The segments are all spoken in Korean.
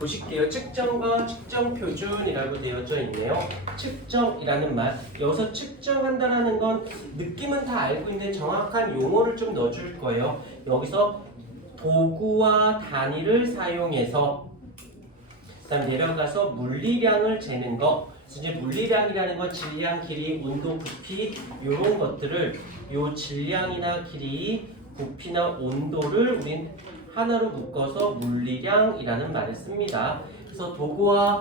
보실게요. 측정과 측정 표준이라고 되어져 있네요. 측정이라는 말, 여기서 측정한다라는 건 느낌은 다 알고 있는데 정확한 용어를 좀 넣어줄 거예요. 여기서 도구와 단위를 사용해서 그다음 내려가서 물리량을 재는 거. 그래서 이제 물리량이라는 건 질량, 길이, 온도, 부피 이런 것들을 요 질량이나 길이, 부피나 온도를 우린 하나로 묶어서 물리량이라는 말을 씁니다. 그래서 도구와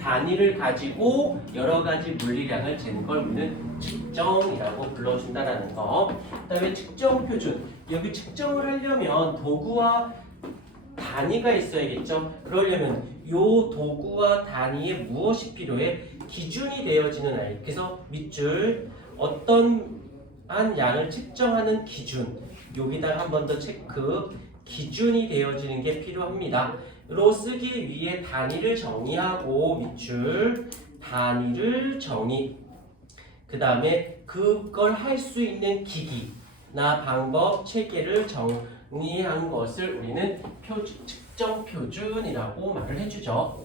단위를 가지고 여러 가지 물리량을 재는 걸 우리는 측정이라고 불러준다는 거. 그다음에 측정 표준. 여기 측정을 하려면 도구와 단위가 있어야겠죠. 그러려면 요 도구와 단위에 무엇이 필요해? 기준이 되어지는 아이. 그래서 밑줄 어떤 한 양을 측정하는 기준. 여기다가 한 번 더 체크. 기준이 되어지는 게 필요합니다. 로 쓰기 위해 단위를 정의하고 밑줄 단위를 정의. 그 다음에 그걸 할 수 있는 기기나 방법, 체계를 정의한 것을 우리는 측정 표준이라고 말을 해주죠.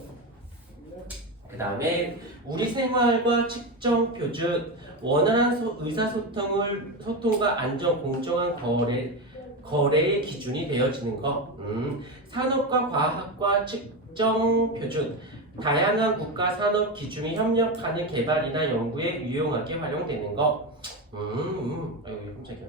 그 다음에 우리 생활과 측정 표준, 원활한 의사소통과 안전, 공정한 거래의 기준이 되어지는 거. 산업과 과학과 측정 표준, 다양한 국가 산업 기준이 협력하는 개발이나 연구에 유용하게 활용되는 거. 아이고 깜짝이야.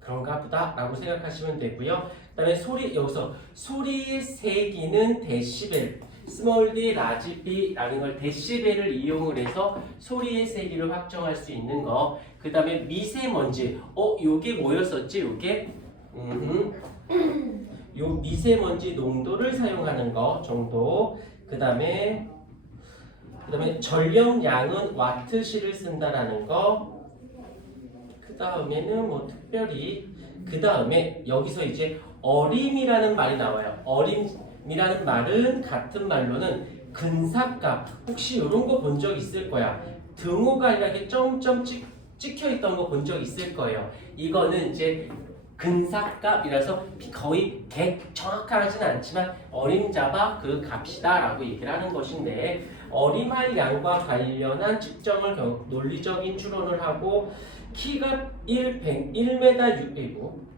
그런가 보다 라고 생각하시면 되고요. 그 다음에 소리, 여기서 소리의 세기는 데시벨, 스몰 d, 라지 b 라는 걸 데시벨을 이용을 해서 소리의 세기를 확정할 수 있는 거. 그 다음에 미세먼지, 요게 뭐였었지? 요게 요 미세먼지 농도를 사용하는 거 정도. 그 다음에 전력량은 와트시를 쓴다라는 거. 그 다음에는 뭐 특별히, 그 다음에 여기서 이제 어림이라는 말이 나와요. 어림이라는 말은 같은 말로는 근사값. 혹시 이런 거 본 적 있을 거야. 등호가 이렇게 점점 찍혀 있던 거 본 적 있을 거예요. 이거는 이제 근사값이라서 거의 100 정확하진 않지만 어림잡아 그 값이다 라고 얘기를 하는 것인데, 어림할 양과 관련한 측정을 논리적인 추론을 하고, 키가 1m 6이고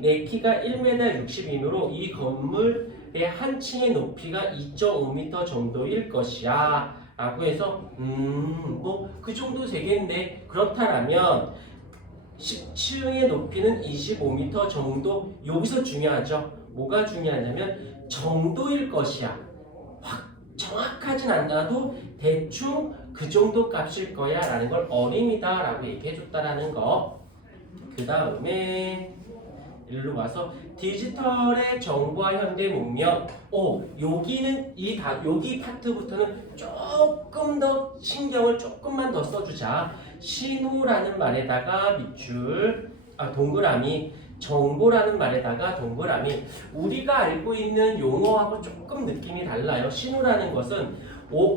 내 키가 1m 60이므로 이 건물의 한 층의 높이가 2.5m 정도일 것이야 라고 해서 뭐 그 정도 되겠네. 그렇다면 10층의 높이는 25m 정도. 여기서 중요하죠. 뭐가 중요하냐면 정도일 것이야. 확 정확하진 않아도 대충 그 정도 값일 거야 라는 걸 어림이다 라고 얘기해 줬다라는 거. 그 다음에 일로 와서 디지털의 정보와 현대 문명. 여기는 여기 파트부터는 조금 더 신경을 조금만 더 써주자. 신호라는 말에다가 밑줄 동그라미, 정보라는 말에다가 동그라미. 우리가 알고 있는 용어하고 조금 느낌이 달라요. 신호라는 것은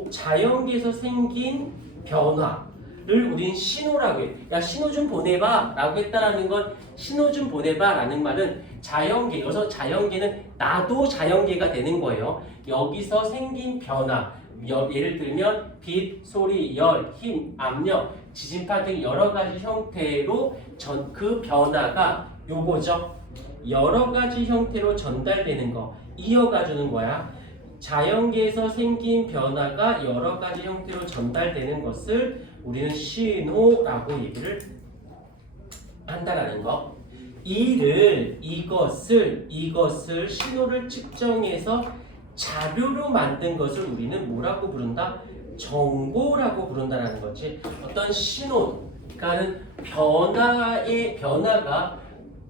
자연계에서 생긴 변화를 우린 신호라고 해. 야, 신호 좀 보내봐 라고 했다라는 건, 신호 좀 보내봐 라는 말은 자연계, 여기서 자연계는 나도 자연계가 되는 거예요. 여기서 생긴 변화, 예를 들면 빛, 소리, 열, 힘, 압력, 지진파 등 여러 가지 형태로 그 변화가 요거죠. 여러 가지 형태로 전달되는 거, 이어가 주는 거야. 자연계에서 생긴 변화가 여러 가지 형태로 전달되는 것을 우리는 신호라고 얘기를 한다라는 거. 이것을 신호를 측정해서 자료로 만든 것을 우리는 뭐라고 부른다? 정보라고 부른다는 거지. 어떤 신호가는 변화가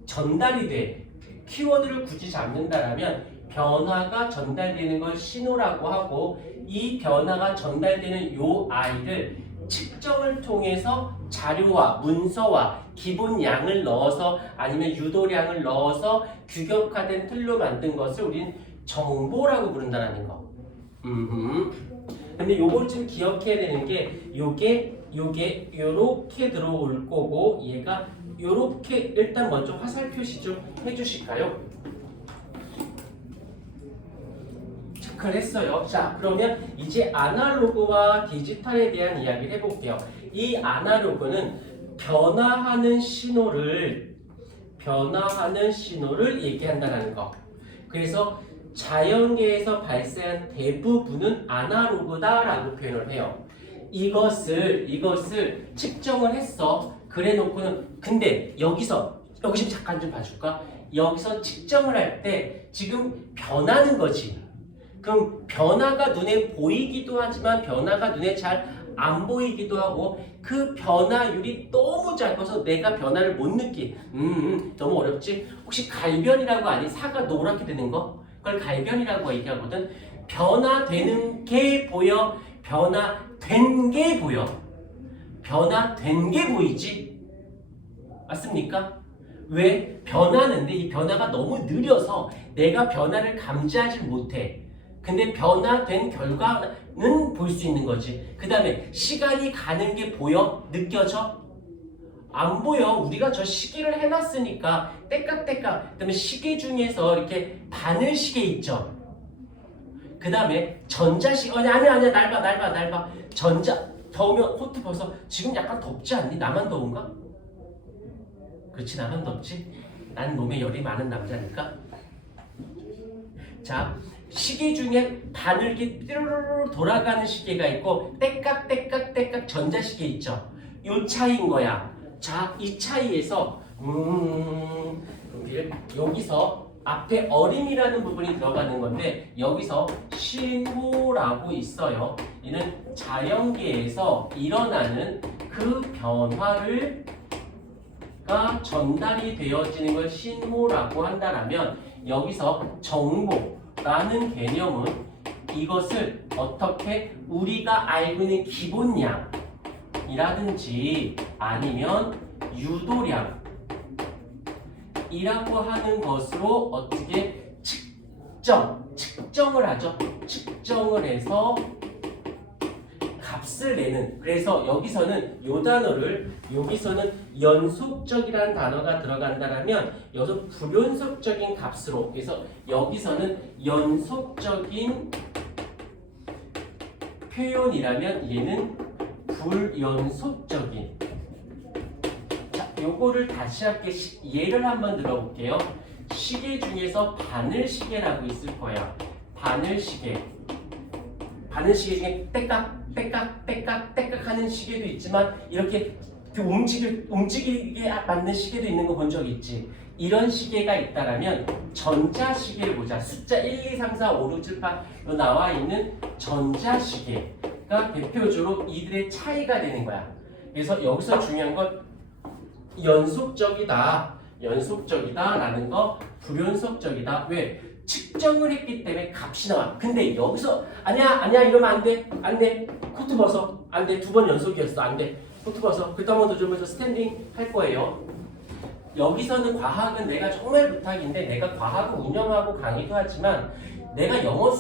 전달이 돼. 키워드를 굳이 잡는다라면 변화가 전달되는 걸 신호라고 하고, 이 변화가 전달되는 요 아이를 측정을 통해서 자료와 문서와 기본 양을 넣어서 아니면 유도량을 넣어서 규격화된 틀로 만든 것을 우리는 정보라고 부른다는 거. 근데 요걸 좀 기억해야 되는 게, 요게 요렇게 들어올 거고, 얘가 요렇게. 일단 먼저 화살 표시 좀 해주실까요? 체크를 했어요. 자, 그러면 이제 아날로그와 디지털에 대한 이야기를 해볼게요. 이 아날로그는 변화하는 신호를 얘기한다는 거. 그래서 자연계에서 발생한 대부분은 아날로그다라고 표현을 해요. 이것을 측정을 했어. 그래 놓고는 근데 여기서 좀 잠깐 좀 봐줄까? 여기서 측정을 할 때 지금 변하는 거지. 그럼 변화가 눈에 보이기도 하지만 변화가 눈에 잘 안 보이기도 하고 그 변화율이 너무 작아서 내가 변화를 못 느끼. 너무 어렵지? 혹시 갈변이라고 아니? 사과 노랗게 되는 거? 그걸 갈변이라고 얘기하거든. 변화되는 게 보여? 변화된 게 보여? 변화된 게 보이지? 맞습니까? 왜? 변하는데 이 변화가 너무 느려서 내가 변화를 감지하지 못해. 근데 변화된 결과는 볼 수 있는 거지. 그 다음에 시간이 가는 게 보여? 느껴져? 안 보여. 우리가 저 시계를 해놨으니까 떼깍떼깍. 그 다음에 시계 중에서 이렇게 바늘 시계 있죠. 그 다음에 전자시계. 아니야 날 봐. 더우면 코트 벗어. 지금 약간 덥지 않니? 나만 더운가? 그렇지, 나만 덥지? 난 몸에 열이 많은 남자니까. 자, 시계 중에 바늘기 삐르르르 돌아가는 시계가 있고 떼깍떼깍 전자시계 있죠. 요 차이인 거야. 자, 이 차이에서 여기서 앞에 어림이라는 부분이 들어가는 건데 여기서 신호라고 있어요. 이는 자연계에서 일어나는 그 변화를 전달이 되어지는 걸 신호라고 한다면 여기서 정보라는 개념은 이것을 어떻게 우리가 알고 있는 기본량이라든지 아니면 유도량이라고 하는 것으로 어떻게 측정을 하죠. 측정을 해서 값을 내는. 그래서 여기서는 요 단어를 여기서는 연속적이라는 단어가 들어간다면 여기서 불연속적인 값으로 그래서 여기서는 연속적인 표현이라면 얘는 불연속적인. 자, 요거를 다시 할게. 예를 한번 들어볼게요. 시계 중에서 바늘시계라고 있을 거야. 바늘시계 중에 떼깍 하는 시계도 있지만 이렇게 움직이게 맞는 시계도 있는 거 본 적 있지. 이런 시계가 있다라면 전자시계를 보자. 숫자 1, 2, 3, 4, 5, 6, 7, 8로 나와 있는 전자시계가 대표적으로 이들의 차이가 되는 거야. 그래서 여기서 중요한 건 연속적이다라는 거, 불연속적이다. 왜? 측정을 했기 때문에 값이 나와. 근데 여기서 아니야 이러면 안 돼. 코트 벗어. 안 돼. 2번 연속이었어. 안 돼. 코트 벗어. 그때 한번 더 좀 해서 스탠딩 할 거예요. 여기서는 과학은 내가 정말 부탁인데 내가 과학을 운영하고 강의도 하지만 내가 영어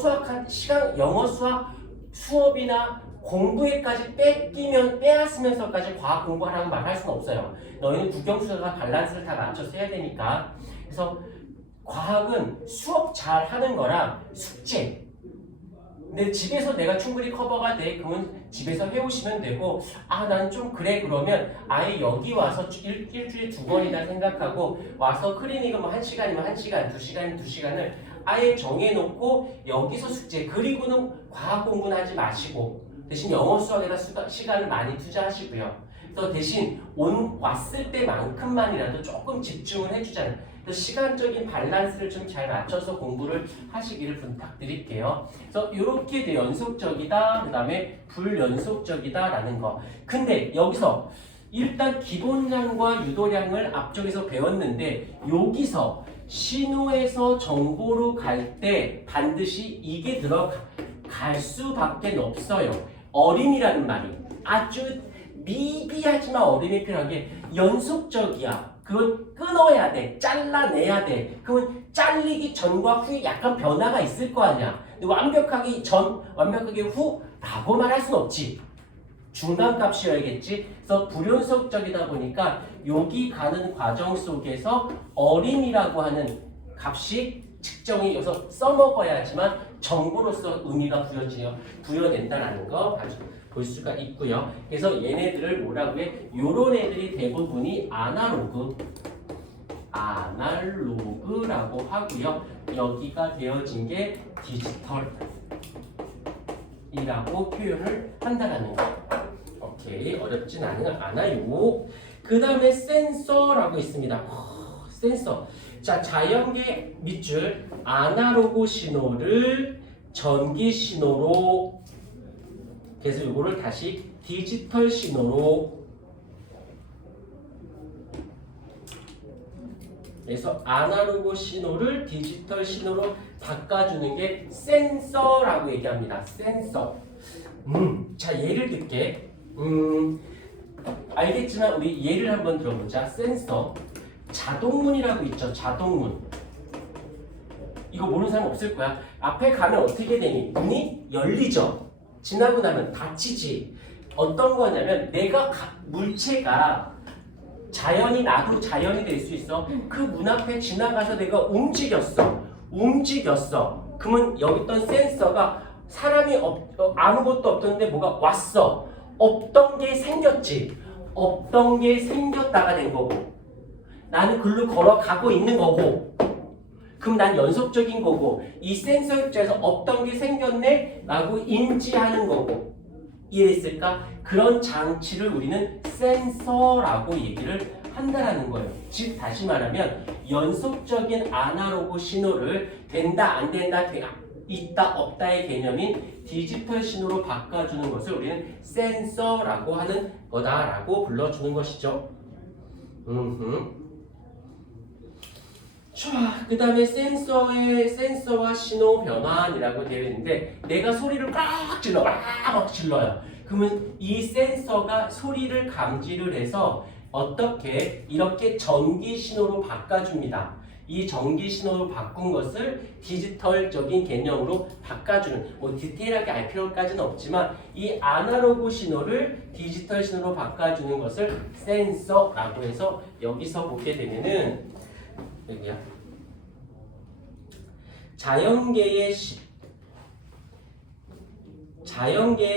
수학 수업이나 공부에까지 빼앗으면서까지 과학 공부하라고 말할 수는 없어요. 너희는 국영수가 밸런스를 다 맞춰서 해야 되니까. 그래서 과학은 수업 잘 하는 거랑 숙제. 근데 집에서 내가 충분히 커버가 돼. 그러면 집에서 해오시면 되고, 난 좀 그래. 그러면 아예 여기 와서 일주일에 2번이다 생각하고 와서 클리닉은 뭐 1시간이면 1시간, 2시간이면 2시간을 아예 정해놓고 여기서 숙제. 그리고는 과학 공부는 하지 마시고 대신 영어 수학에다 시간을 많이 투자하시고요. 그래서 대신 왔을 때만큼만이라도 조금 집중을 해주잖아요. 그래서 시간적인 밸런스를 좀 잘 맞춰서 공부를 하시기를 부탁드릴게요. 그래서 이렇게 연속적이다, 그 다음에 불연속적이다라는 거. 근데 여기서 일단 기본량과 유도량을 앞쪽에서 배웠는데 여기서 신호에서 정보로 갈 때 반드시 이게 들어갈 수밖에 없어요. 어림이라는 말이 아주 미비하지만 어림이 필요하게 연속적이야. 그건 끊어야 돼. 잘라내야 돼. 그건 잘리기 전과 후에 약간 변화가 있을 거 아니야. 근데 완벽하게 전, 완벽하게 후라고 말할 순 없지. 중간값이어야겠지. 그래서 불연속적이다 보니까 여기 가는 과정 속에서 어림이라고 하는 값이 측정이 여기서 써먹어야지만 정보로서 의미가 부여된다라는 거 볼 수가 있고요. 그래서 얘네들을 뭐라고 해? 요런 애들이 대부분이 아날로그라고 하고요. 여기가 되어진 게 디지털이라고 표현을 한다라는 거. 오케이, 어렵진 않아요. 그 다음에 센서라고 있습니다. 센서. 자, 자연계 밑줄 아날로그 신호를 전기 신호로, 그래서 이거를 다시 디지털 신호로, 그래서 아날로그 신호를 디지털 신호로 바꿔주는 게 센서라고 얘기합니다. 센서. 자, 예를 들게. 알겠지만 우리 예를 한번 들어보자. 센서. 자동문이라고 있죠. 자동문. 이거 모르는 사람 없을 거야. 앞에 가면 어떻게 되니? 문이 열리죠. 지나고 나면 닫히지. 어떤 거냐면 내가 물체가 자연이 나도 자연이 될 수 있어. 그 문 앞에 지나가서 내가 움직였어. 그러면 여기 있던 센서가 사람이 아무것도 없던데 뭐가 왔어. 없던 게 생겼지. 없던 게 생겼다가 된 거고. 나는 글로 걸어가고 있는 거고. 그럼 난 연속적인 거고. 이 센서 입장에서 없던 게 생겼네? 라고 인지하는 거고. 이해했을까? 그런 장치를 우리는 센서라고 얘기를 한다라는 거예요. 즉 다시 말하면 연속적인 아날로그 신호를 된다 안 된다 있다 없다의 개념인 디지털 신호로 바꿔주는 것을 우리는 센서라고 하는 거다라고 불러주는 것이죠. 자, 그 다음에 센서와 신호 변환이라고 되어 있는데 내가 소리를 막 질러요. 그러면 이 센서가 소리를 감지를 해서 어떻게 이렇게 전기 신호로 바꿔줍니다. 이 전기 신호로 바꾼 것을 디지털적인 개념으로 바꿔주는, 뭐 디테일하게 알 필요까지는 없지만 이 아날로그 신호를 디지털 신호로 바꿔주는 것을 센서라고 해서 여기서 보게 되면은 여기야. 자연계의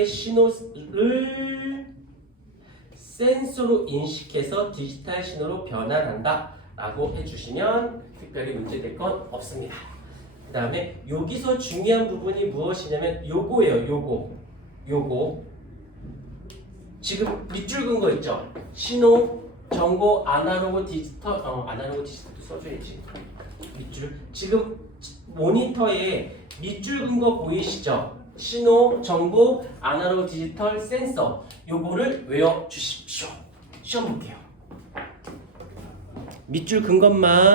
신호를 센서로 인식해서 디지털 신호로 변환한다 라고 해주시면 특별히 문제될 건 없습니다. 그 다음에 여기서 중요한 부분이 무엇이냐면 요거예요. 요거 지금 밑줄 긋은 거 있죠? 신호, 정보, 아날로그 디지털 써줘야지. 밑줄. 지금 모니터에 밑줄 긋은 거 보이시죠? 신호, 정보, 아날로그 디지털, 센서. 요거를 외워주십시오. 시험 볼게요. 밑줄 긋은 것만